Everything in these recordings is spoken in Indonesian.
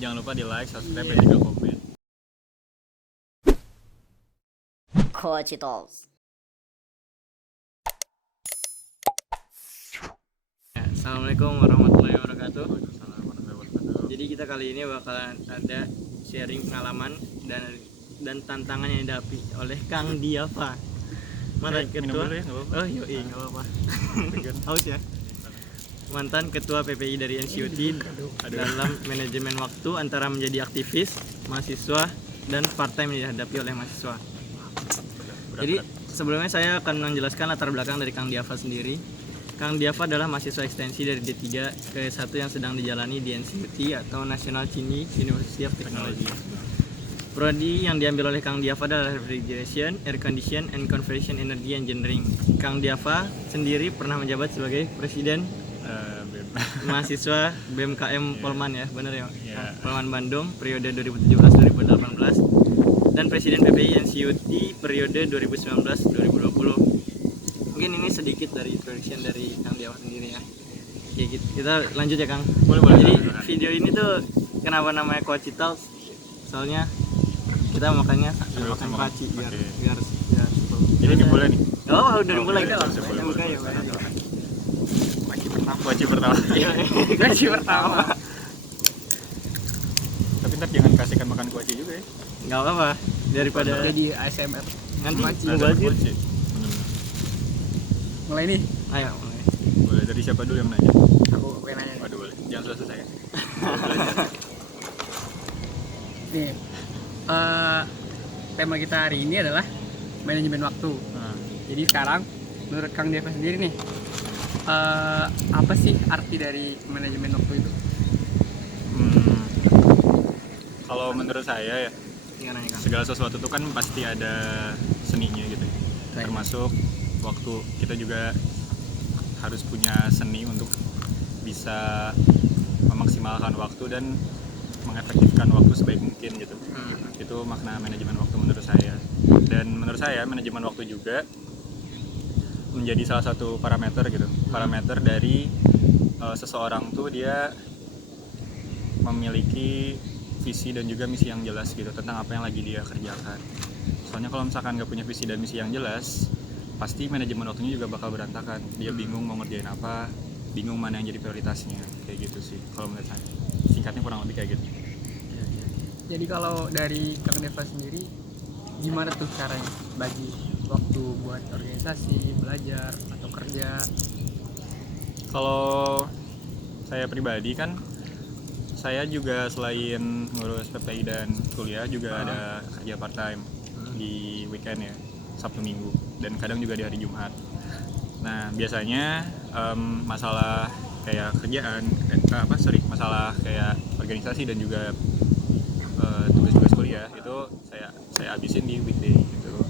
Jangan lupa di like, subscribe, dan juga komen. Kochi Talks. Assalamualaikum warahmatullahi wabarakatuh. Waalaikumsalam warahmatullahi wabarakatuh. Jadi kita kali ini bakalan ada sharing pengalaman dan tantangan yang dihadapi oleh Kang Diava, mantan Minum ketua. dulu ya, nggak apa-apa. Oh iya, nggak apa-apa. Haus ya. Mantan ketua PPI dari NCUT dalam manajemen waktu antara menjadi aktivis, mahasiswa, dan part-time yang dihadapi oleh mahasiswa. Jadi sebelumnya saya akan menjelaskan latar belakang dari Kang Diava sendiri. Kang Diava adalah mahasiswa ekstensi dari D3 ke S1 yang sedang dijalani di NCUT atau National Chinese University of Technology. Prodi yang diambil oleh Kang Diava adalah Refrigeration, Air Condition, and Conversion Energy Engineering. Kang Diava sendiri pernah menjabat sebagai Presiden mahasiswa BMKM Polman ya, benar ya? Yeah. Polman Bandung periode 2017-2018 dan Presiden PPI NCUT periode 2019-2020. Mungkin ini sedikit dari introduction dari Kang Diava sendiri ya. Oke, kita lanjut ya Kang. Boleh. Jadi video ini tuh kenapa namanya Kochi Talks? Soalnya kita makannya makan koci biar Oke. biar Jadi ini boleh nih. Oh, udah dimulai boleh, kan? boleh, Buka boleh. ya, Pak. Wajib pertama. Gaji pertama. Tapi ntar jangan kasihkan makan kuaci juga ya. Enggak apa-apa daripada Jadi ASMR nanti Ada mubazir. kuaci. mulai nih. Ayo, mulai. Boleh, dari siapa dulu yang nanya? Aku pengen nanya Waduh, boleh. Jangan selesai saya. nih. Tema kita hari ini adalah manajemen waktu. Nah, Jadi sekarang menurut Kang Deva sendiri nih, apa sih arti dari manajemen waktu itu? kalau menurut saya ya, Gimana nih, Kang? segala sesuatu itu kan pasti ada seninya gitu ya. Termasuk waktu. Kita juga harus punya seni untuk bisa memaksimalkan waktu dan mengefektifkan waktu sebaik mungkin gitu. Itu makna manajemen waktu menurut saya. Dan menurut saya manajemen waktu juga menjadi salah satu parameter gitu. Parameter dari seseorang tuh dia memiliki visi dan juga misi yang jelas gitu tentang apa yang lagi dia kerjakan. Soalnya kalau misalkan nggak punya visi dan misi yang jelas, pasti manajemen waktunya juga bakal berantakan. Dia bingung mau ngerjain apa, bingung mana yang jadi prioritasnya, kayak gitu sih kalau menurut saya. Singkatnya kurang lebih kayak gitu. Jadi kalau dari Kang Deva sendiri, gimana tuh caranya bagi waktu buat organisasi, belajar atau kerja? Kalau saya pribadi kan, saya juga selain ngurus PPI dan kuliah juga ada kerja part time di weekend ya, Sabtu Minggu, dan kadang juga di hari Jumat. Nah biasanya masalah kayak kerjaan, masalah kayak organisasi dan juga tugas-tugas kuliah itu saya habisin di weekday gitu,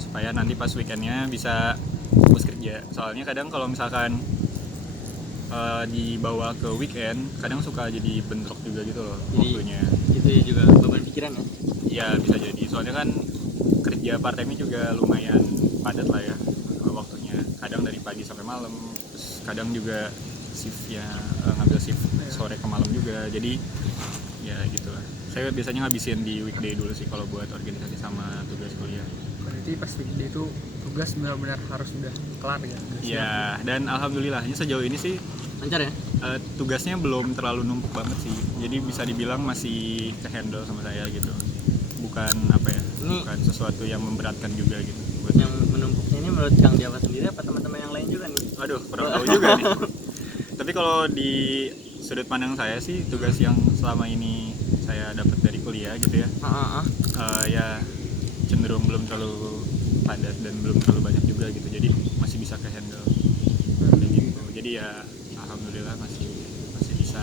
supaya nanti pas weekendnya bisa fokus kerja. Soalnya kadang kalau misalkan dibawa ke weekend kadang suka jadi bentrok juga gitu loh waktunya. Itu ya juga beban pikiran ya. Ya bisa jadi, soalnya kan kerja part time juga lumayan padat lah ya waktunya. Kadang dari pagi sampai malam, terus kadang juga shiftnya ngambil shift sore ke malam juga. Jadi ya gitulah. Saya biasanya ngabisin di weekday dulu sih kalau buat organisasi sama tugas kuliah. Berarti pas weekday itu tugas benar-benar harus sudah kelar ya? Ya, dan alhamdulillahnya sejauh ini sih Lancar ya? tugasnya belum terlalu numpuk banget sih. Jadi bisa dibilang masih ke-handle sama saya gitu. Bukan bukan sesuatu yang memberatkan juga gitu buat Yang menumpuknya ini menurut Kang Diava sendiri apa teman-teman yang lain juga nih? Aduh, kurang tahu juga nih. Tapi kalau di sudut pandang saya sih, tugas yang selama ini saya dapat dari kuliah gitu ya, ya cenderung belum terlalu padat dan belum terlalu banyak juga gitu. Jadi masih bisa ke-handle gitu. Jadi ya alhamdulillah masih bisa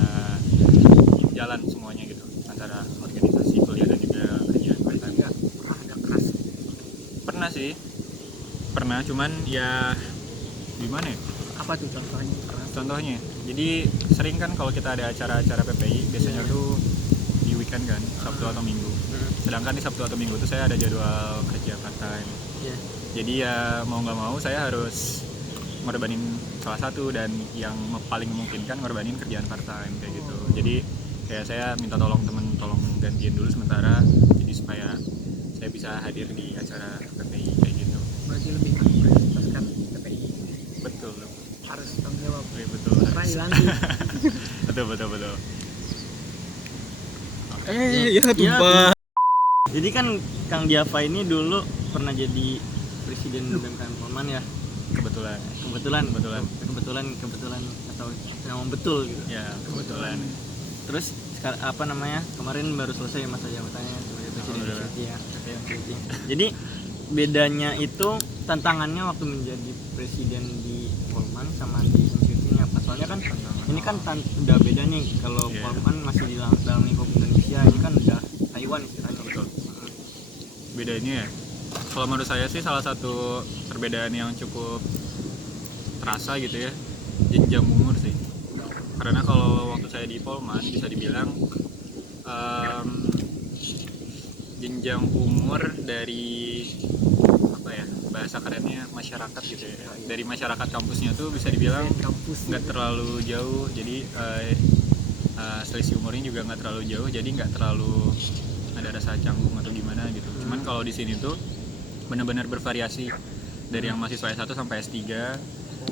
jalan semuanya gitu, antara organisasi, kuliah dan juga kerjaan part time. Pernah ada keras? Pernah sih, cuman ya gimana ya? Apa tuh contohnya keras? Contohnya, jadi sering kan kalau kita ada acara-acara PPI biasanya tuh di weekend kan, Sabtu atau Minggu. Sedangkan di Sabtu atau Minggu tuh saya ada jadwal kerja part time. Iya. Jadi ya mau nggak mau saya harus ngorbanin salah satu, dan yang paling memungkinkan ngorbanin kerjaan part time kayak gitu. Jadi kayak saya minta tolong temen tolong gantiin dulu sementara, jadi supaya saya bisa hadir di acara PPI kayak gitu. Berarti lebih memprioritaskan PPI. Betul, Harus tanggung jawab. betul, Karena harus. hilang sih. betul. Ya tumpah. Jadi kan Kang Diava ini dulu pernah jadi presiden BMKM Polman ya. Kebetulan Kebetulan atau memang betul gitu. ya, kebetulan. Terus kemarin baru selesai masa jabatannya sebagai presiden Alhamdulillah. NCT ya. Jadi bedanya itu tantangannya waktu menjadi presiden di Polman sama di NCT ini apa? Soalnya kan ini kan udah beda nih, kalau Iya. Polman masih di dalam lingkup Indonesia, ini kan udah Taiwan istilahnya. Betul. Bedanya ya, kalau menurut saya sih salah satu perbedaan yang cukup terasa gitu ya, jenjang umur sih. Karena kalau waktu saya di Polman bisa dibilang jenjang umur dari apa ya, bahasa kerennya masyarakat gitu ya, dari masyarakat kampusnya tuh bisa dibilang Kampus nggak terlalu jauh, jadi selisih umurnya juga nggak terlalu jauh, jadi nggak terlalu ada rasa canggung atau gimana gitu. Cuman kalau di sini tuh benar-benar bervariasi dari yang mahasiswa S1 sampai S3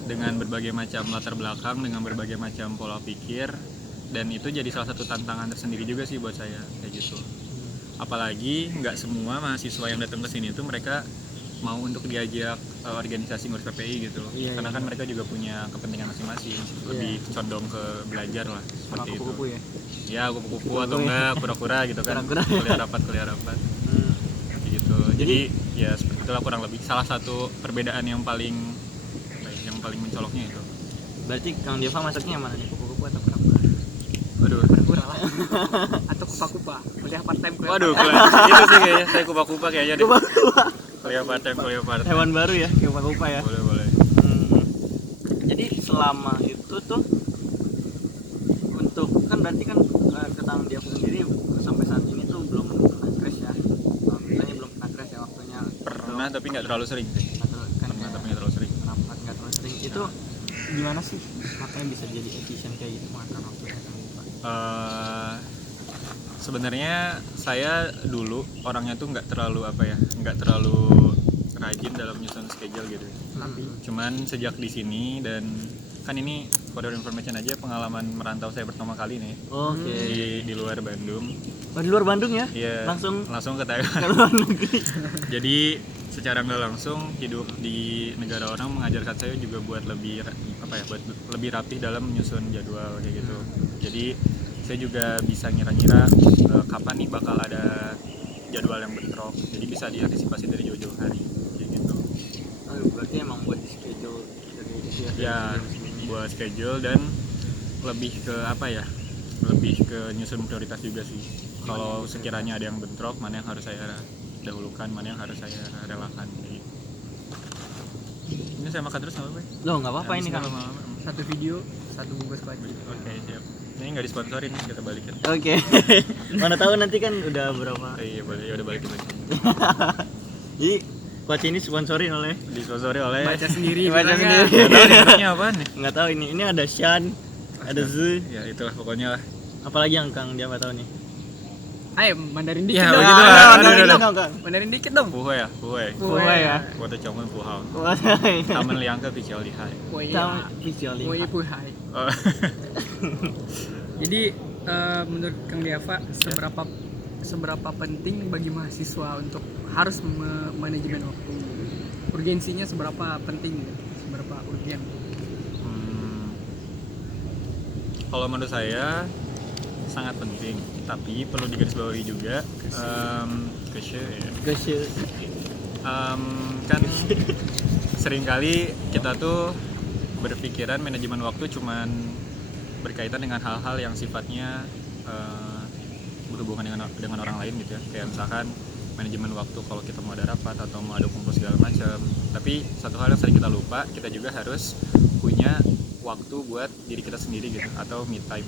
dengan berbagai macam latar belakang, dengan berbagai macam pola pikir, dan itu jadi salah satu tantangan tersendiri juga sih buat saya kayak gitu. Apalagi nggak semua mahasiswa yang datang ke sini tuh mereka mau untuk diajak organisasi ngurus PPI gitu loh. Iya, Karena iya. kan mereka juga punya kepentingan masing-masing, lebih condong ke belajar lah Sama seperti itu. kupu-kupu ya. Ya, kupu-kupu atau enggak pura-pura gitu kan. Pura-pura. Kuliah rapat kayak gitu. Jadi ya seperti itulah kurang lebih salah satu perbedaan yang paling mencoloknya itu. Berarti Kang Diava masuknya yang mana nih, kupu-kupu atau pura-pura? Waduh. kurang lah. Atau kupa-kupa. Kuliah part time. Waduh, itu sih kayaknya saya kupa-kupa kayaknya deh. Kupa-kupa. Kuliah part time. Hewan baru ya, kayak kupa-kupa ya. Boleh. Jadi selama itu tuh untuk kan berarti kan ke Kang Diava sendiri sampai saat ini tuh belum pernah crash ya. Misalnya belum pernah crash ya waktunya. Pernah tapi nggak terlalu sering sih. Pernah tapi nggak terlalu sering. Kenapa nggak terlalu sering? Itu gimana sih makanya bisa jadi efisien kayak gitu mengatur waktunya Kang Diava? Sebenarnya saya dulu orangnya tuh nggak terlalu rajin dalam nyusun schedule gitu. Cuman sejak di sini, dan kan ini for your information aja, pengalaman merantau saya pertama kali nih Oke. di luar Bandung. Oh, di luar Bandung ya? Iya, Langsung ke ke Taiwan. luar negeri. Jadi secara nggak langsung hidup di negara orang mengajarkan saya juga buat lebih rapih dalam menyusun jadwal kayak gitu. Jadi saya juga bisa ngira-ngira kapan nih bakal ada jadwal yang bentrok, jadi bisa diantisipasi dari jauh-jauh hari kayak gitu. Oh, berarti emang buat di schedule dari itu ya? Ya, buat schedule dan lebih ke nyusun prioritas juga sih. Kalau sekiranya ada yang bentrok, mana yang harus saya dahulukan, mana yang harus saya relakan kayak gitu. Ini saya makan terus nggak apa-apa? Loh, nggak apa-apa ini kan. lama-lama. Satu video, satu bungkus baju. Oke, siap. Ini nggak disponsorin, kita balikin. Oke. Mana tahu nanti kan udah berapa. Iya boleh, ya udah balikin lagi. Jadi coach ini sponsorin oleh Disponsori oleh Baca sendiri. Baca bilangnya. sendiri. Nggak tahu nih mereknya apaan nih. nggak tahu ini ada Shan, ada Z, Ya itulah pokoknya lah. apalagi yang Kang Diava tahu nih. Ayo, Mandarin dikit Ya, dong. begitu lah. Mandarin Aduh, dong, Kang. Mandarin dikit dong. Puhe ya, puhe. Puhe ya. Buat comen puhao. Wah, Taman liangke pichao lihai. tahu visually. Woi puhai. Oh. Jadi menurut Kang Diava seberapa penting bagi mahasiswa untuk harus manajemen waktu? Urgensinya seberapa penting? Seberapa urgen? Kalau menurut saya sangat penting, tapi perlu digarisbawahi juga kan seringkali kita tuh berpikiran manajemen waktu cuman berkaitan dengan hal-hal yang sifatnya berhubungan dengan orang lain gitu ya, kayak misalkan manajemen waktu kalau kita mau ada rapat atau mau ada kumpul segala macam. Tapi satu hal yang sering kita lupa, kita juga harus punya waktu buat diri kita sendiri gitu, atau me time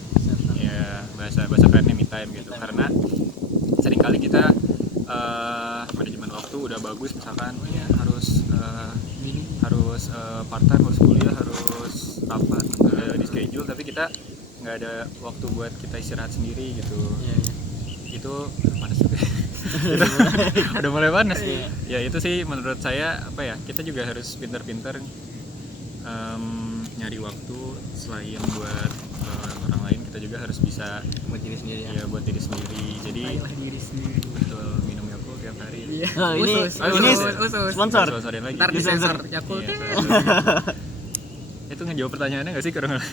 ya, bahasa kerennya me time gitu. Karena seringkali kita manajemen waktu udah bagus, misalkan harus part time, harus kuliah, harus rapat di schedule, tapi kita nggak ada waktu buat kita istirahat sendiri gitu. Iya. Itu panas juga. Itu udah mulai panas. Iya. Ya itu sih menurut saya apa ya, kita juga harus pintar-pintar nyari waktu selain buat orang lain, kita juga harus bisa Buat diri sendiri ya. ya buat diri sendiri. Jadi Baiklah diri sendiri. betul, minum Yakult tiap hari. Iya. Oh, ini Usus. sponsor. Sponsorin lagi. Ntar Bisa, disensor Sir. Yakult. Iya, itu ngejawab pertanyaannya nggak sih kurang lebih?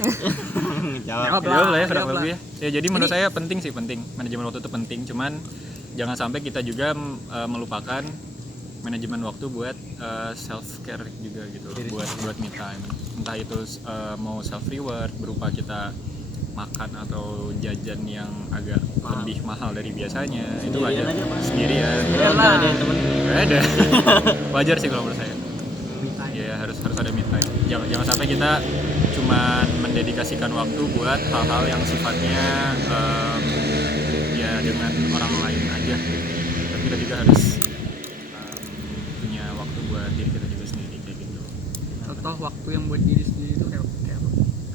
Jawab. Jawab lah ya kurang jawab lah. lebih ya. Ya jadi menurut saya penting manajemen waktu itu penting, cuman jangan sampai kita juga melupakan manajemen waktu buat self care juga gitu, buat me time. Entah itu mau self reward berupa kita makan atau jajan yang agak lebih mahal dari biasanya, itu Sendirian aja aja, Pak. sendirian. Nggak ada yang temen. Nggak ada. Wajar sih kalau menurut saya. Ya harus ada me time. Jangan sampai kita cuma mendedikasikan waktu buat hal-hal yang sifatnya ya dengan orang lain aja. Tapi kita juga harus punya waktu buat diri kita juga sendiri kayak gitu. Contoh waktu yang buat diri sendiri itu kayak apa?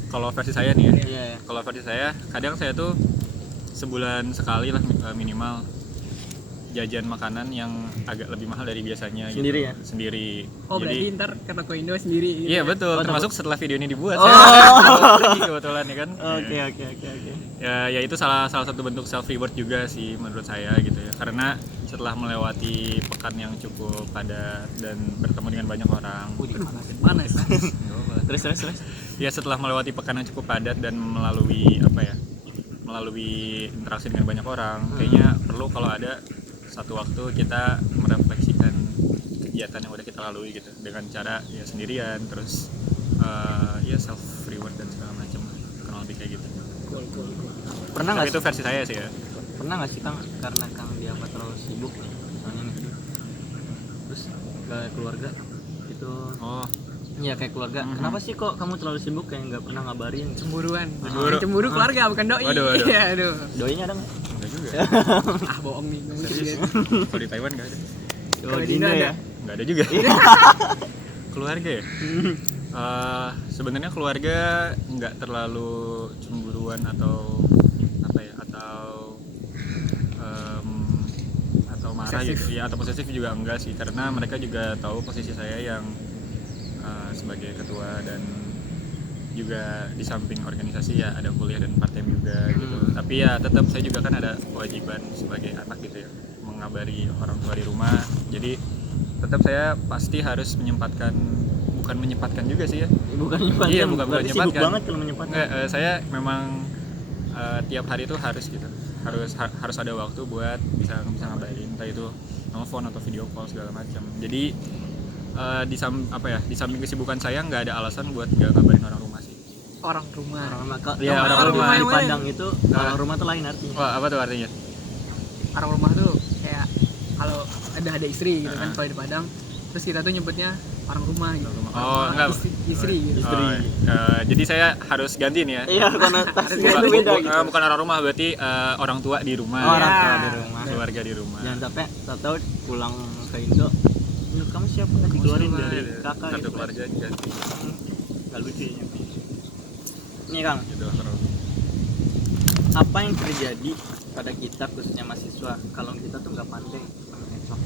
Kalau versi saya nih ya, Iya. kalau versi saya kadang saya tuh sebulan sekali lah minimal jajan makanan yang agak lebbi mahal dari biasanya. Sendiri gitu. ya? Sendiri. Oh berarti ntar ke toko Indo sendiri gitu. Iya betul, termasuk setelah video ini dibuat Oh. saya pergi kebetulan ya kan. Oke. Ya itu salah satu bentuk self reward juga sih menurut saya gitu ya. Karena setelah melewati pekan yang cukup padat dan bertemu dengan banyak orang. Panas. Terus. Ya setelah melewati pekan yang cukup padat dan melalui melalui interaksi dengan banyak orang, kayaknya perlu kalau ada satu waktu kita merefleksikan kegiatan yang udah kita lalui gitu dengan cara ya sendirian, terus ya self reward dan segala macam, kurang lebih kayak gitu. Pernah Tapi nggak itu versi saya sih ya. Pernah nggak sih Kang, karena Kang Diava terlalu sibuk nih misalnya nih, terus kayak keluarga itu Oh, ya kayak keluarga, kenapa sih kok kamu terlalu sibuk kayak nggak pernah ngabarin gitu? Cemburuan. Cemburu. Cemburu keluarga bukan doi. Waduh. Iya, aduh. Doinya ada nggak? enggak juga. Ah bohong nih. Nggak mungkin Serius. gitu. Kalau di Taiwan enggak ada. Kalau di Indo Indo ya. Enggak ada juga. Keluarga ya? Sebenarnya keluarga nggak terlalu cemburuan atau apa ya, atau marah Posesif. gitu ya, atau posesif juga enggak sih, karena mereka juga tahu posisi saya yang sebagai ketua dan juga di samping organisasi ya ada kuliah dan part time juga gitu. Tapi ya tetap saya juga kan ada kewajiban sebagai anak gitu ya, mengabari orang tua di rumah. Jadi tetap saya pasti harus bukan menyempatkan juga sih ya. Bukan menyempatkan. Iya, bukan Berarti sibuk menyempatkan. banget kalau menyempatkan. Enggak, saya memang tiap hari itu harus gitu. Harus ada waktu buat bisa ngabarin, entah itu telepon atau video call segala macam. Jadi di samping kesibukan saya nggak ada alasan buat nggak ngabarin orang rumah sih. Orang rumah. Orang rumah kok. Iya, orang rumah. Di Padang itu orang rumah tuh lain artinya. Wah, apa tuh artinya? Orang rumah tuh kayak kalau ada istri gitu kan, kalau di Padang terus kita tuh nyebutnya orang rumah gitu. Oh, enggak. Istri gitu. Istri. Jadi saya harus ganti nih ya. Iya, konotasinya itu Bukan, beda gitu. bukan orang rumah, berarti orang tua di rumah. Oh, orang Ya. tua di rumah. Keluarga di rumah. Jangan sampai tahu pulang ke Indo, menurut kamu siapa nggak dikeluarin Siapa? dari kakak Satu gitu. keluarga ganti. Nggak lucu ya. Nih Kang, Gitu kurang lebih. apa yang terjadi pada kita khususnya mahasiswa kalau kita tuh nggak pandai mengecoh?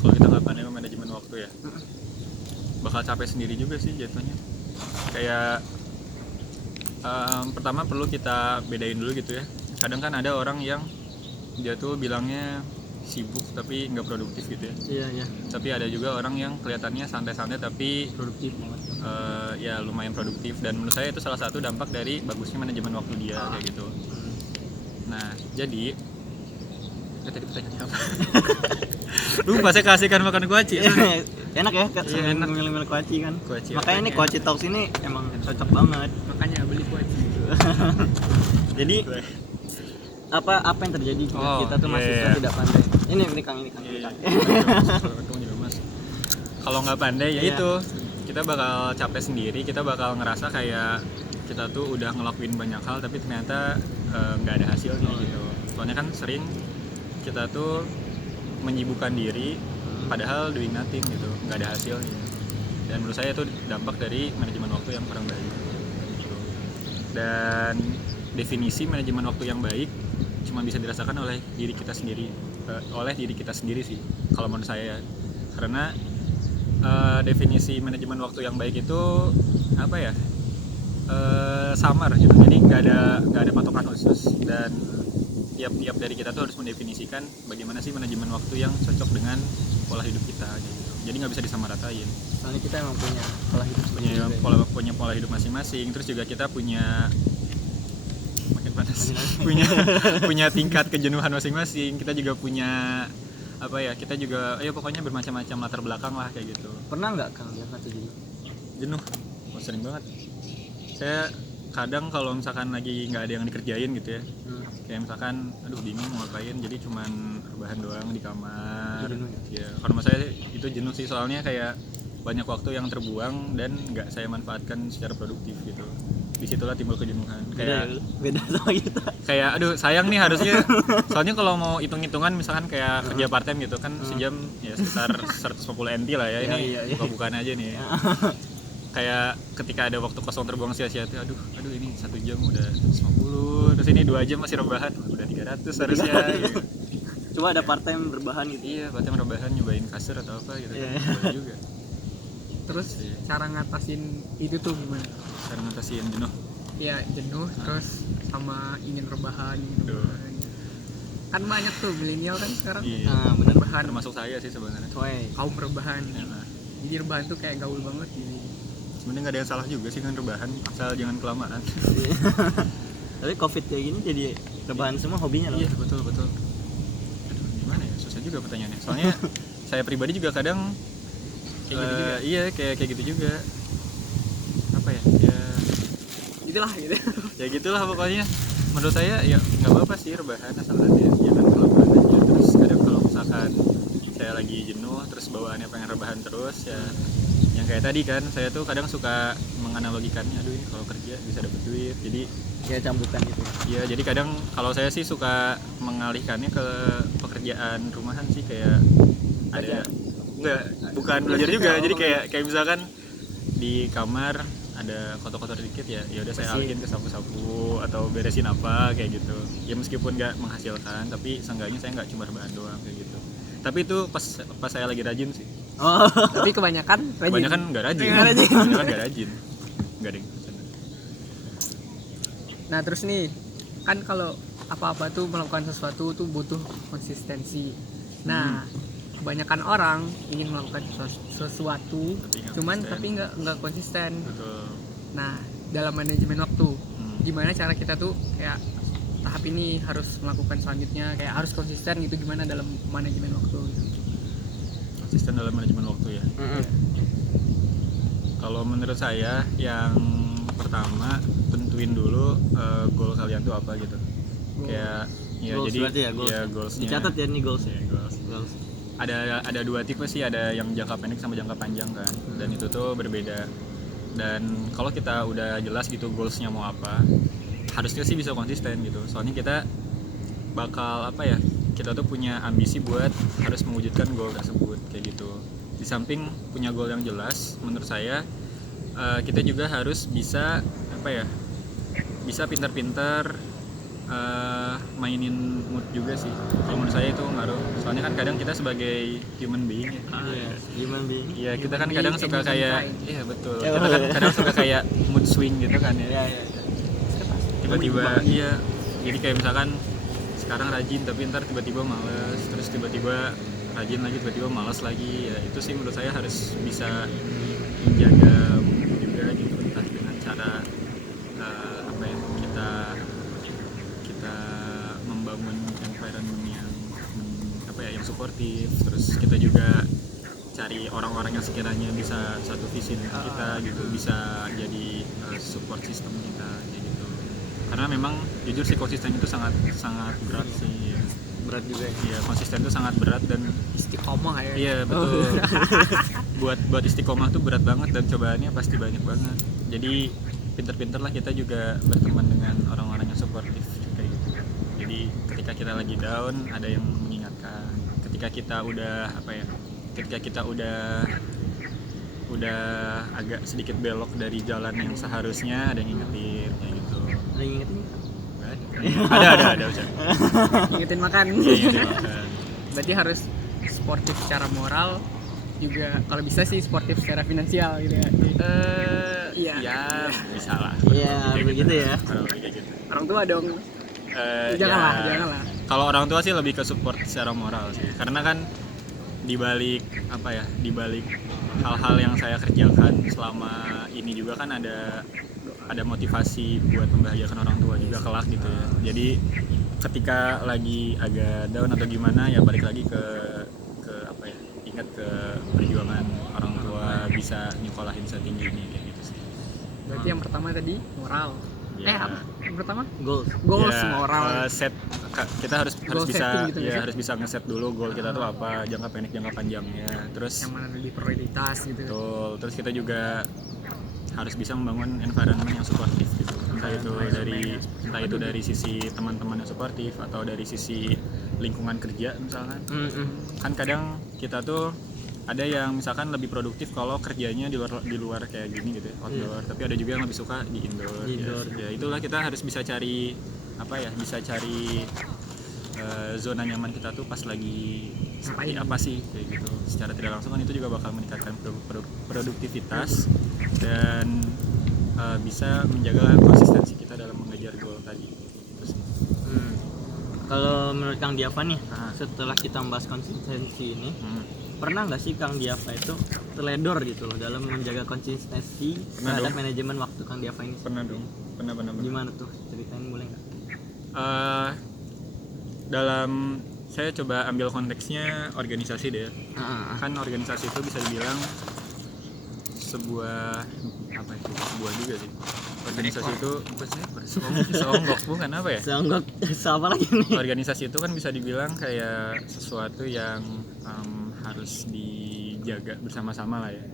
Kalau kita nggak pandai manajemen waktu ya, bakal capek sendiri juga sih jatuhnya. Kayak pertama perlu kita bedain dulu gitu ya. Kadang kan ada orang yang dia tuh bilangnya sibuk tapi nggak produktif gitu ya. Iya iya. Tapi ada juga orang yang kelihatannya santai-santai tapi Produktif banget. ya lumayan produktif, dan menurut saya itu salah satu dampak dari bagusnya manajemen waktu dia kayak gitu. Nah jadi tadi pertanyaannya apa? Lupa saya kasihkan makan kuaci. Enak ya, Iya, enak. ngemil-ngemil kuaci kan. Kuaci Makanya nih Kuaci Talks ini emang cocok banget. Makanya beli kuaci. Jadi apa yang terjadi jika Oh, kita tuh iya, mahasiswa iya. tidak pandai? Ini Kang. Untung juga Mas. Kalau nggak pandai ya Iya. itu kita bakal capek sendiri, kita bakal ngerasa kayak kita tuh udah ngelakuin banyak hal tapi ternyata nggak ada hasilnya gitu. Soalnya kan sering kita tuh menyibukkan diri padahal doing nothing gitu, nggak ada hasilnya. Dan menurut saya itu dampak dari manajemen waktu yang kurang baik. Dan definisi manajemen waktu yang baik cuma bisa dirasakan oleh diri kita sendiri, sih kalau menurut saya ya. Karena definisi manajemen waktu yang baik itu apa ya, samar gitu, jadi nggak ada patokan khusus, dan tiap dari kita tuh harus mendefinisikan bagaimana sih manajemen waktu yang cocok dengan pola hidup kita gitu. Jadi nggak bisa disamaratain. Soalnya kita emang punya pola hidup punya pola hidup masing-masing, terus juga kita punya makin panas punya tingkat kejenuhan masing-masing. Kita juga punya apa ya, kita juga pokoknya bermacam-macam latar belakang lah kayak gitu. Pernah nggak Kang Dian atau Jenuh? Sering banget. Saya kadang kalau misalkan lagi nggak ada yang dikerjain gitu ya, kayak misalkan aduh bingung mau ngapain, jadi cuman rebahan doang di kamar. Jenuh ya kalau menurut saya itu jenuh sih, soalnya kayak banyak waktu yang terbuang dan nggak saya manfaatkan secara produktif gitu. Disitulah timbul kejenuhan. Beda sama kita. Kayak aduh sayang nih harusnya, soalnya kalau mau hitung-hitungan misalkan kayak kerja part time gitu kan, sejam ya sekitar 150 NT lah ya, ini bukan aja nih. Kayak ketika ada waktu kosong terbuang sia-sia tuh, aduh ini 1 jam udah 150, terus ini 2 jam masih rebahan udah 300 harusnya gitu. Cuma ada part time berbahan gitu. Iya, part time rebahan nyobain kasur atau apa gitu kan. Boleh juga. Terus cara ngatasin itu tuh gimana? Cara ngatasin jenuh. Ya jenuh, terus sama ingin rebahan gitu. Kan banyak tuh milenial kan sekarang. Iya. Bener. Rebahan, Termasuk saya sih sebenarnya. kaum rebahan. Ya, Jadi rebahan tuh kayak gaul banget gini. sebenarnya nggak ada yang salah juga sih dengan rebahan, asal jangan kelamaan. Tapi COVID kayak gini jadi rebahan semua hobinya loh. Iya, betul. Aduh, gimana ya, susah juga pertanyaannya. Soalnya saya pribadi juga kadang Kayak gitu juga. Iya, kayak gitu juga. Apa ya? Itulah gitu. Ya gitulah pokoknya. Menurut saya ya nggak apa-apa sih rebahan, asal ada jangan kelamaan aja. Terus kadang kalau misalkan saya lagi jenuh terus bawaannya pengen rebahan terus ya, yang kayak tadi kan saya tuh kadang suka menganalogikannya, aduh ini kalau kerja bisa dapet duit, jadi Kayak cambukan gitu. ya jadi kadang kalau saya sih suka mengalihkannya ke pekerjaan rumahan sih, kayak ada bukan belajar juga, jadi kayak misalkan di kamar ada kotor-kotor dikit ya udah saya alihin ke sapu-sapu atau beresin apa kayak gitu ya, meskipun nggak menghasilkan tapi seenggaknya saya nggak cuma rebahan doang kayak gitu. Tapi itu pas saya lagi rajin sih. Tapi kebanyakan Nggak rajin. Nggak ada yang bercanda. Nah terus nih, kan kalau apa-apa tuh melakukan sesuatu tuh butuh konsistensi. Nah kebanyakan orang ingin melakukan sesuatu tapi nggak konsisten. Betul. Nah dalam manajemen waktu gimana cara kita tuh kayak tahap ini harus melakukan selanjutnya, kayak harus konsisten gitu, gimana dalam manajemen waktu gitu. Konsisten dalam manajemen waktu ya. Kalau menurut saya yang pertama tentuin dulu goal kalian tuh apa gitu. Kayak ya Goals jadi goals. ya goalsnya. Dicatat ya nih goals. Ya, goals. Ada 2 tipe sih, ada yang jangka pendek sama jangka panjang kan. Dan itu tuh berbeda. Dan kalau kita udah jelas gitu goalsnya mau apa, harusnya sih bisa konsisten gitu. Soalnya kita bakal kita tuh punya ambisi buat harus mewujudkan goal tersebut kayak gitu. Di samping punya goal yang jelas, menurut saya kita juga harus bisa bisa pintar-pintar mainin mood juga sih. Kalau menurut saya itu ngaruh. Soalnya kan kadang kita sebagai human being Human being. ya kita kan kadang suka kayak betul. Kita kan kadang suka kayak mood swing gitu kan ya. Tiba-tiba jadi kayak misalkan sekarang rajin tapi ntar tiba-tiba malas, terus tiba-tiba rajin lagi tiba-tiba malas lagi. Ya itu sih menurut saya harus bisa menjaga mood juga gitu, entah dengan cara kita membangun environment yang suportif, terus kita juga cari orang-orang yang sekiranya bisa satu visi dengan kita gitu, bisa jadi support system kita kayak gitu. Karena memang jujur sih konsisten itu sangat berat sih. Berat juga ya. Iya, konsisten itu sangat berat dan Istiqomah ya. iya betul. buat istiqomah tuh berat banget dan cobaannya pasti banyak banget. Jadi pinter-pinter lah kita juga berteman dengan orang-orang yang suportif kayak gitu. Jadi ketika kita lagi down ada yang mengingatkan. Ketika kita udah agak sedikit belok dari jalan yang seharusnya ada yang ngingetin kayak gitu. Ada yang ingetin? Ada Ucap. Ingetin makan. Iya, makan. Berarti harus sportif secara moral, juga kalau bisa sih sportif secara finansial gitu ya. Iya. Ya bisa lah. Iya, begitu ya. Kalau kayak gitu. Orang tua dong. Eh, Janganlah, ya, janganlah. Kalau orang tua sih lebih ke support secara moral sih, karena kan dibalik hal-hal yang saya kerjakan selama ini juga kan ada motivasi buat membahagiakan orang tua juga kelak gitu ya. Jadi ketika lagi agak down atau gimana ya balik lagi ke apa ya, ingat ke perjuangan orang tua bisa nyekolahin setinggi ini kayak gitu sih. Berarti yang pertama tadi moral. Ya. Apa? Yang pertama? Goals. Goals Ya, moral. Kita harus Goal bisa setting gitu ya nggak sih? harus bisa ngeset dulu goal kita tuh apa, jangka pendek jangka panjangnya, terus Yang mana lebih prioritas gitu. betul, terus kita juga harus bisa membangun environment yang suportif gitu, entah itu dari sisi teman-teman yang suportif atau dari sisi lingkungan kerja misalkan. Kan kadang kita tuh ada yang misalkan lebih produktif kalau kerjanya di luar kayak gini gitu ya, outdoor, tapi ada juga yang lebih suka di indoor. Ya itulah, kita harus bisa cari zona nyaman kita tuh pas lagi seperti apa sih kayak gitu. Secara tidak langsung kan itu juga bakal meningkatkan produktivitas dan bisa menjaga konsistensi kita dalam mengejar goal tadi gitu sih. Kalau menurut Kang Diava nih, setelah kita membahas konsistensi ini, pernah nggak sih Kang Diava itu teledor gitu loh dalam menjaga konsistensi terhadap manajemen waktu Kang Diava ini? Pernah dong, pernah. Gimana tuh, ceritain boleh nggak? Dalam saya coba ambil konteksnya organisasi deh. Kan organisasi itu bisa dibilang sebuah juga sih. Organisasi itu seonggok bukan apa ya? Seonggok apa lagi nih? Organisasi itu kan bisa dibilang kayak sesuatu yang harus dijaga bersama-sama lah ya.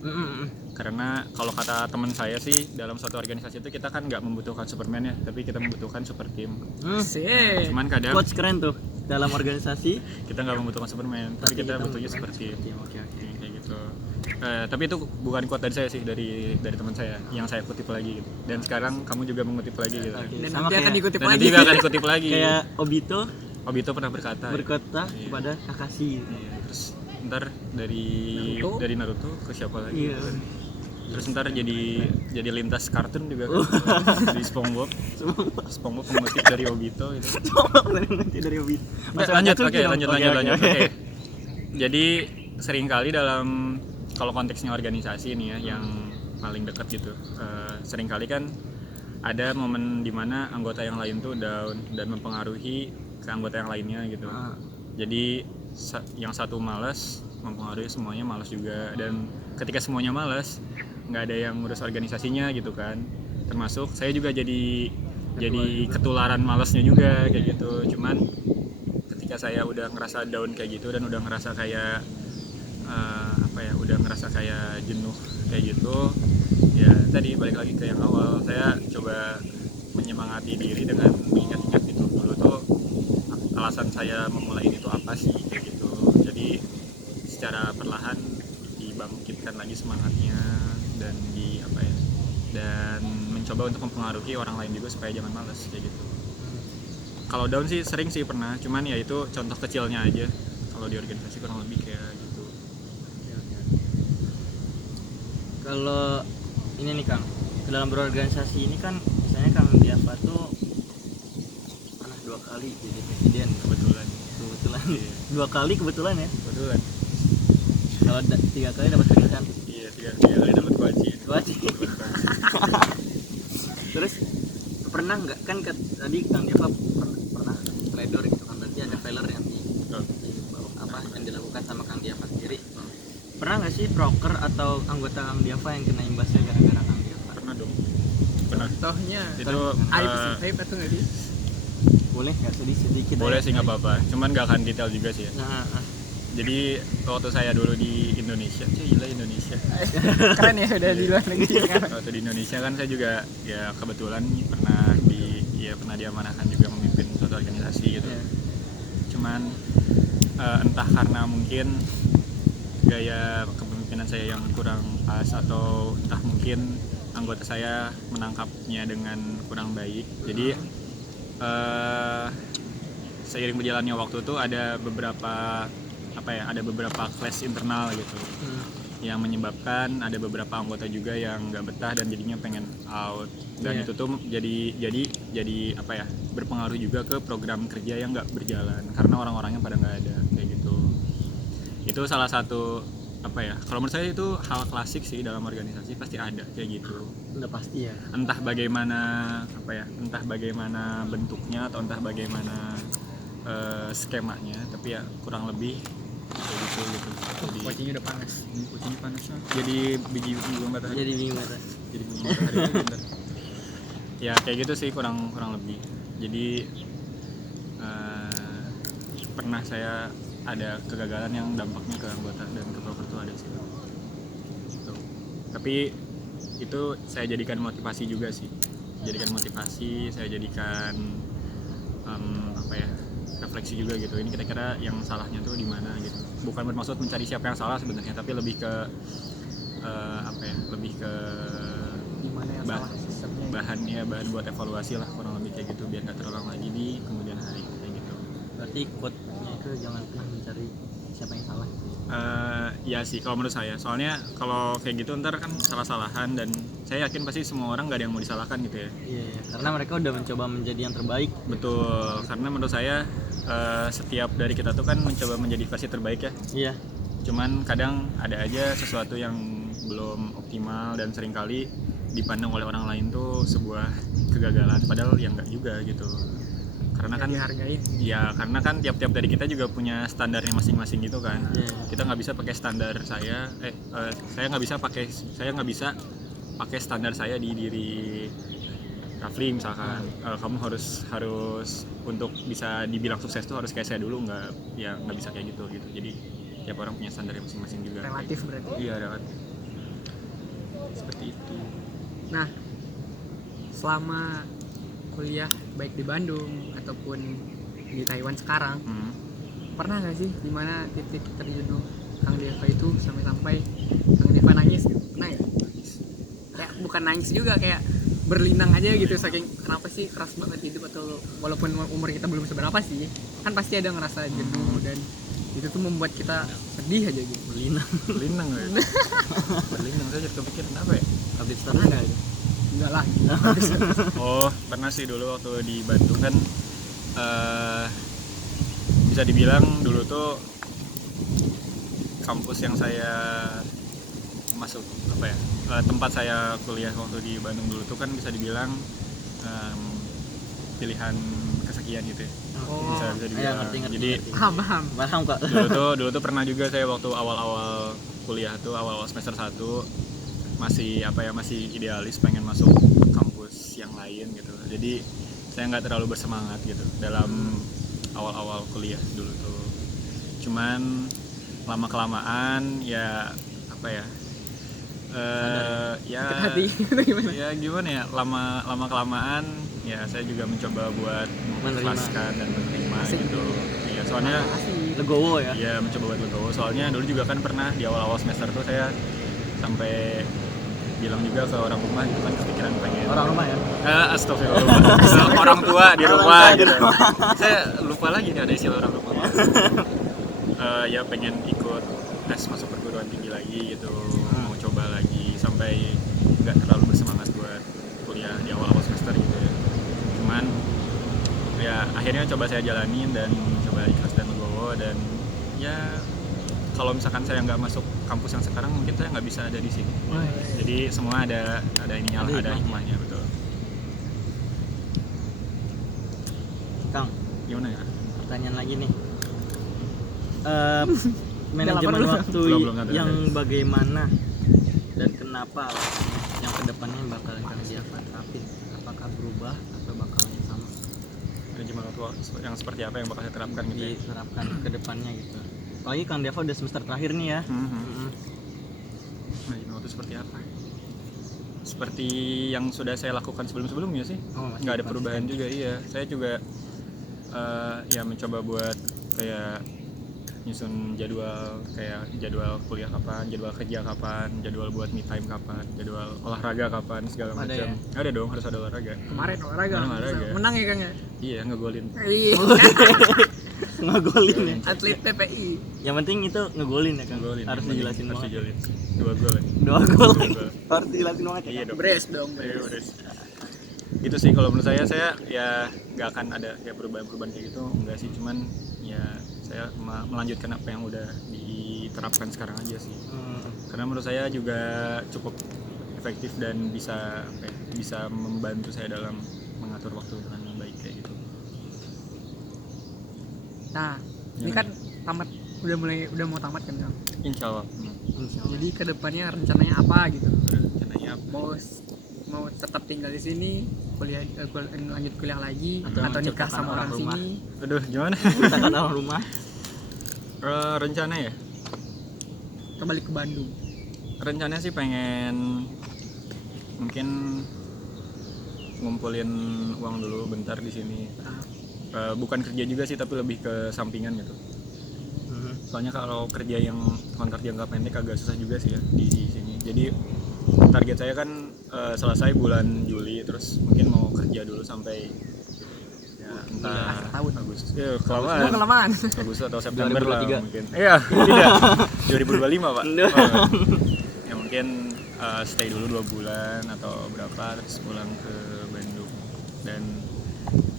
Karena kalau kata teman saya sih, dalam suatu organisasi itu kita kan nggak membutuhkan Superman ya, tapi kita membutuhkan super team. Cuman kadang Quotes keren tuh, dalam organisasi kita nggak membutuhkan Superman, tapi kita butuhnya super team. Oke. Kayak gitu. Tapi itu bukan quote dari saya sih, dari teman saya yang saya kutip lagi gitu. Dan sekarang kamu juga mengutip lagi gitu. Dan Sama nanti akan kayak- dikutip Dan lagi. nanti juga akan dikutip lagi. kayak Obito Obito pernah berkata. berkata Iya. kepada Kakashi. Iya, terus ntar dari Naruto ke siapa lagi? Iya. Gitu kan. Terus ntar jadi lintas kartun juga kan. Di SpongeBob mengutip dari Obito gitu. Dari Obito. Lanjut. Jadi seringkali dalam, kalau konteksnya organisasi nih ya, yang paling dekat gitu, seringkali kan ada momen dimana anggota yang lain tuh down dan mempengaruhi ke anggota yang lainnya gitu. Jadi yang satu malas mempengaruhi semuanya malas juga, dan ketika semuanya malas nggak ada yang ngurus organisasinya gitu kan. Termasuk saya juga jadi ketularan malasnya juga kayak gitu. Cuman ketika saya udah ngerasa down kayak gitu dan udah ngerasa kayak jenuh kayak gitu, ya tadi balik lagi ke yang awal, saya coba menyemangati diri dengan mengingat-ingat gitu dulu tuh alasan saya memulai ini tuh apa sih kayak gitu. Jadi secara perlahan dibangkitkan lagi semangatnya dan dan mencoba untuk mempengaruhi orang lain juga supaya jangan malas kayak gitu. Kalau down sih sering sih pernah, cuman ya itu contoh kecilnya aja. Kalau di organisasi kurang lebih kayak gitu. Kalau ini nih Kang, dalam berorganisasi ini kan misalnya Kang Diava tuh pernah 2 kali jadi presiden. Kebetulan. Iya. 2 kali kebetulan ya. Kebetulan. Kalau 3 kali dapat penghargaan. Iya, 3 kali dapat kunci. Terus pernah nggak kan tadi Kang Diava pernah teledor gitu kan, berarti ada failure yang yang dilakukan sama Kang Diava sendiri. Pernah nggak sih proker atau anggota Kang Diava yang kena imbasnya gara-gara Kang Diava? Pernah dong. Pernah. Contohnya Itu aib atau nggak sih? Boleh nggak sedikit? boleh sih, nggak apa-apa. Cuman nggak akan detail juga sih ya. Jadi waktu saya dulu di Indonesia, gila Indonesia. Keren ya, udah di luar negeri sekarang. Waktu di Indonesia kan saya juga ya kebetulan pernah diamanahkan juga memimpin suatu organisasi gitu. Cuman entah karena mungkin gaya kepemimpinan saya yang kurang pas, atau entah mungkin anggota saya menangkapnya dengan kurang baik. Jadi seiring berjalannya waktu tuh ada beberapa clash internal gitu yang menyebabkan ada beberapa anggota juga yang nggak betah dan jadinya pengen out, dan itu tuh jadi apa ya, berpengaruh juga ke program kerja yang nggak berjalan karena orang-orangnya pada nggak ada kayak gitu. Itu salah satu apa ya, kalau menurut saya itu hal klasik sih dalam organisasi, pasti ada kayak gitu. Udah pasti ya. Entah bagaimana bentuknya atau entah bagaimana skemanya, tapi ya kurang lebih kayak gitu. Jadi Kucingnya udah panas. kucingnya panas. Jadi biji bunga matahari. Jadi bingung Mata. Jadi bunga matahari aja bentar. Ya kayak gitu sih kurang lebih. Jadi pernah saya ada kegagalan yang dampaknya ke anggota dan ke proper tuh ada sih. Gitu. Tapi itu saya jadikan motivasi juga sih. Saya jadikan refleksi juga gitu. Ini kira-kira yang salahnya tuh di mana gitu. Bukan bermaksud mencari siapa yang salah sebenarnya, tapi lebih ke lebih ke Gimana yang salah sistemnya? bahan buat evaluasi lah, kurang lebih kayak gitu, biar nggak terulang lagi di kemudian hari kayak gitu. Berarti quote-nya itu jangan pernah mencari siapa yang salah. Ya sih kalau menurut saya, soalnya kalau kayak gitu ntar kan salah-salahan, dan saya yakin pasti semua orang nggak ada yang mau disalahkan gitu ya. Iya, karena mereka udah mencoba menjadi yang terbaik. Betul, karena menurut saya setiap dari kita tuh kan mencoba menjadi versi terbaik ya. Iya. Cuman kadang ada aja sesuatu yang belum optimal dan seringkali dipandang oleh orang lain tuh sebuah kegagalan, padahal yang nggak juga gitu. Karena kan dihargain. ya, karena kan tiap-tiap dari kita juga punya standarnya masing-masing gitu kan. Iya. Kita nggak bisa pakai standar saya nggak bisa pakai standar saya di diri Rafli misalkan. Kamu harus untuk bisa dibilang sukses tuh harus kayak saya dulu, nggak bisa kayak gitu. Jadi tiap orang punya standarnya masing-masing juga. Relatif berarti. Iya, relatif. Seperti itu. Nah, selama kuliah baik di Bandung ataupun di Taiwan sekarang, pernah nggak sih dimana titik terjenuh Kang Deva itu sampai Kang Deva nangis gitu? Pernah ya? Kayak bukan nangis juga, kayak berlinang aja gitu, saking kenapa sih keras banget hidup, atau walaupun umur kita belum seberapa sih, kan pasti ada ngerasa jenuh dan itu tuh membuat kita sedih aja gitu. Berlinang nggak ya? Berlinang, saya jadi kepikiran apa ya? Update status nggak ada? Enggak lah. Oh, pernah sih dulu waktu di Bandung kan, bisa dibilang dulu tuh kampus yang saya masuk tempat saya kuliah waktu di Bandung dulu tuh kan bisa dibilang pilihan kesekian gitu ya. Bisa dibilang. Jadi paham kok. dulu tuh pernah juga saya waktu awal-awal kuliah tuh, awal semester 1 masih idealis pengen masuk kampus yang lain gitu. Jadi saya nggak terlalu bersemangat gitu dalam awal-awal kuliah dulu tuh. Cuman lama kelamaan ya hati gimana? ya gimana ya, lama kelamaan ya saya juga mencoba buat mengikhlaskan dan menerima gitu. Ya soalnya legowo ya. Iya, mencoba buat legowo. Soalnya dulu juga kan pernah di awal-awal semester tuh saya sampai bilang juga ke orang rumah gitu kan, kepikiran pengen Orang rumah ya? Astagfirullah. Orang tua di rumah gitu. Saya lupa lagi nih ada istilah orang rumah. Ya pengen ikut tes masuk perguruan tinggi lagi gitu, mau coba lagi, sampai nggak terlalu bersemangat buat kuliah di awal-awal semester gitu ya. Cuman ya akhirnya coba saya jalanin dan coba ikhlas dan legowo, dan ya kalau misalkan saya nggak masuk kampus yang sekarang mungkin saya nggak bisa ada di sini. Jadi semua ada ininya lah, ada hikmahnya, betul. Kang, Gimana ya? pertanyaan lagi nih. Manajemen waktu Belum, yang bagaimana dan kenapa yang kedepannya bakalan Kang Deva terapin? Apakah berubah atau bakalan sama? Manajemen waktu yang seperti apa yang bakal saya terapkan gitu ya? Diterapkan kedepannya gitu. Apalagi Kang Deva udah semester terakhir nih ya. Manajemen waktu seperti apa? Seperti yang sudah saya lakukan sebelum-sebelumnya sih. Nggak ada perubahan juga, iya. Saya juga ya mencoba buat kayak nyusun jadwal, kayak jadwal kuliah kapan, jadwal kerja kapan, jadwal buat me time kapan, jadwal olahraga kapan, segala Ada macam. ya? Ada dong, harus ada olahraga. Kemarin olahraga, Olahraga. menang ya Kang ya? Iya, ngegolin. Iya. Ngegolin ya. Atlet PPI. Yang penting itu ngegolin ya kan. Ngegolin. Harus yang dijelasin penting, harus banget. dijelasin. 2 gol ya. 2 gol. 2 gol. Harus dijelasin banget ya. Iya dong. Bres dong, Iya, bres. beres. Gitu sih kalau menurut saya ya nggak akan ada kayak perubahan-perubahan kayak gitu, enggak sih, cuman ya saya melanjutkan apa yang udah diterapkan sekarang aja sih. Karena menurut saya juga cukup efektif dan bisa bisa membantu saya dalam mengatur waktu dengan baik kayak gitu. Nah, ini kan tamat, udah mau tamat kan Kang? Insya Allah. Insyaallah. Jadi kedepannya rencananya apa gitu? Rencananya Mau tetap tinggal di sini, lanjut kuliah lagi, Atau atau nikah menciptakan sama orang orang rumah. sini? aduh gimana? Kita orang rumah. Rencana ya? Atau balik ke Bandung? Rencananya sih pengen mungkin ngumpulin uang dulu bentar di sini. Bukan kerja juga sih, tapi lebih ke sampingan gitu. Soalnya kalau kerja yang kontrak jangka pendek agak susah juga sih ya di sini. Jadi target saya kan selesai bulan Juli, terus mungkin mau kerja dulu sampai ya entah Akhir tahun. Agustus. Ya, Oh, kelamaan. kelamaan. Agustus atau September lah 2023. mungkin. Iya, tidak. 2025, Pak. Ya mungkin stay dulu 2 bulan atau berapa, terus pulang ke Bandung. Dan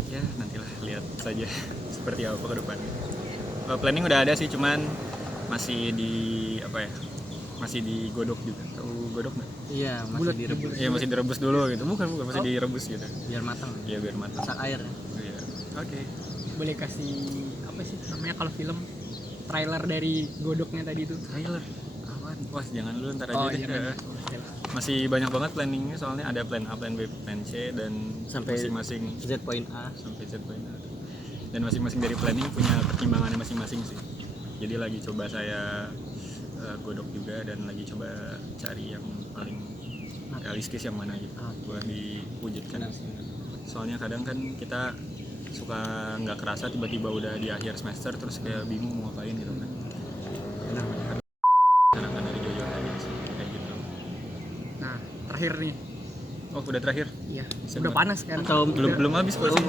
ya nantilah lihat saja seperti apa ke depannya. Planning udah ada sih, cuman masih masih digodok juga. Tahu godok nggak? Iya, masih direbus. Iya, masih direbus dulu gitu. Bukan masih direbus gitu. Biar matang. Iya, biar matang. Masak air ya. Iya. Oke. Boleh kasih apa sih namanya kalau film, trailer dari godoknya tadi itu? Trailer. Aman. Wah, jangan dulu, ntar Oh aja deh. iya. Masih banyak banget planningnya, soalnya ada plan A, plan B, plan C, dan Sampai masing-masing Z point A. sampai Z point A. Dan masing-masing dari planning punya pertimbangannya masing-masing sih. Jadi lagi coba saya godok juga, dan lagi coba cari yang paling realistis yang mana gitu buat diwujudkan. Soalnya kadang kan kita suka nggak kerasa tiba-tiba udah di akhir semester terus kayak bingung mau ngapain gitu kan. Karena dari jauh aja sih kayak gitu. Nah, terakhir nih. Oh, udah terakhir? Iya. Siap, Udah Bang. panas kan? Atau Belum habis kok sih.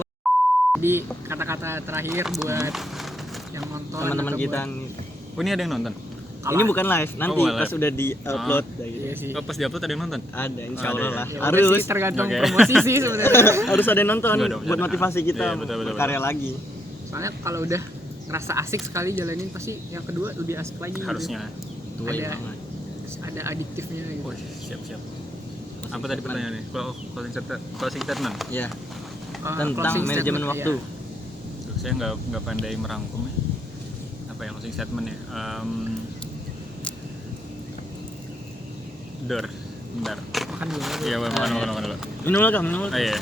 Jadi kata-kata terakhir buat yang nonton teman-teman atau kita buat- nih. Oh, ini ada yang nonton? Ini bukan live, nanti bukan pas live. udah di upload Iya sih. Oh, pas diupload ada yang nonton? ada, insya Ada Allah ya? lah. Ya, Harus udah sih, tergantung Oke. promosi sih sebenarnya. harus ada yang nonton Enggak dong, buat jangan. motivasi kita Iya, betul, berkarya lagi. Soalnya kalau udah ngerasa asik sekali jalanin, pasti yang kedua lebih asik lagi. gitu. Harusnya. Tuh Ada- banget. Ada adiktifnya gitu. Oh, siap-siap. Apa tadi pertanyaannya? Closing statement. Ya, Closing tentang statement, manajemen iya. waktu. Duh, saya nggak pandai merangkum ya. Apa yang closing statement ya? Bentar. Makan dulu. Iya, makan dulu. Minum lah kak, minum lah. Oh iya.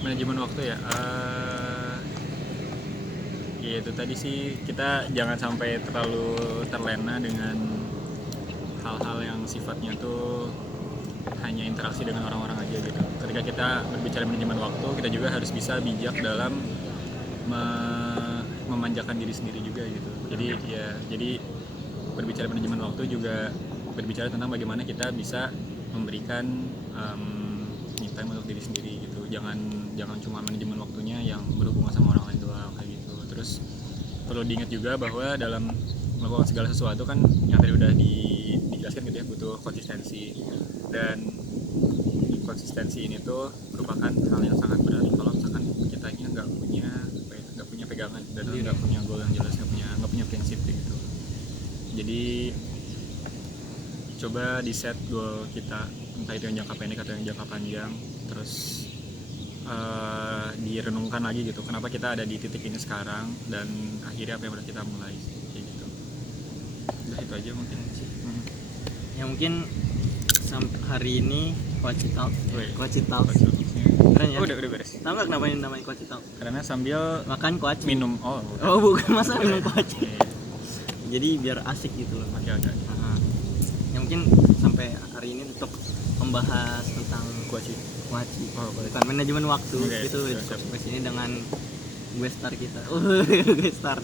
Manajemen waktu ya. Ya itu tadi sih, kita jangan sampai terlalu terlena dengan hal-hal yang sifatnya tuh hanya interaksi dengan orang-orang aja gitu. Ketika kita berbicara manajemen waktu, kita juga harus bisa bijak dalam memanjakan diri sendiri juga gitu. Jadi berbicara manajemen waktu juga berbicara tentang bagaimana kita bisa memberikan me time untuk diri sendiri gitu. Jangan cuma manajemen waktunya yang berhubungan sama orang lain doang kayak gitu. Terus perlu diingat juga bahwa dalam melakukan segala sesuatu kan yang tadi udah dijelaskan gitu ya, butuh konsistensi, dan konsistensi ini tuh merupakan hal yang sangat berat kalau misalkan kitanya nggak punya pegangan dan nggak punya goal yang jelas, nggak punya prinsip gitu. Jadi coba di set goal kita, entah itu yang jangka pendek atau yang jangka panjang, terus direnungkan lagi gitu, kenapa kita ada di titik ini sekarang, dan akhirnya apa yang udah kita mulai kayak gitu. Udah itu aja mungkin sih. Ya mungkin hari ini Quaci Talk. Keren ya? Oh, udah beres. Tahu nggak kenapa ini namanya Quaci Talk? Karena sambil Makan Quaci. minum. Oh Bukan masa minum Quaci. Iya. Jadi biar asik gitu loh. Oke. Ya mungkin sampai hari ini untuk membahas tentang Quaci. Quaci. Oh, boleh. Bukan manajemen waktu Oke, itu siap. sampai sini dengan gue star kita. Gue star.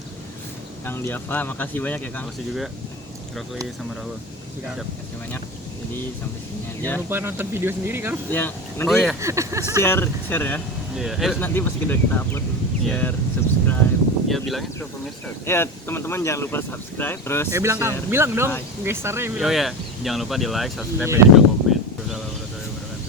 Kang Diava, makasih banyak ya Kang. Makasih juga Rafli sama Rahul. Siap. Makasih banyak. Jadi sampai sini aja. Jangan lupa nonton video sendiri kan. Ya, nanti Oh, iya. share ya. Iya. Terus nanti pas kita upload Iya. share, subscribe. Ya bilangnya ke pemirsa. Ya, teman-teman jangan lupa subscribe terus Bilang Kang, share. bilang dong Like. gestarnya Oh bilang. ya, jangan lupa di like, subscribe Iya. dan juga komen. Wassalamualaikum warahmatullahi wabarakatuh.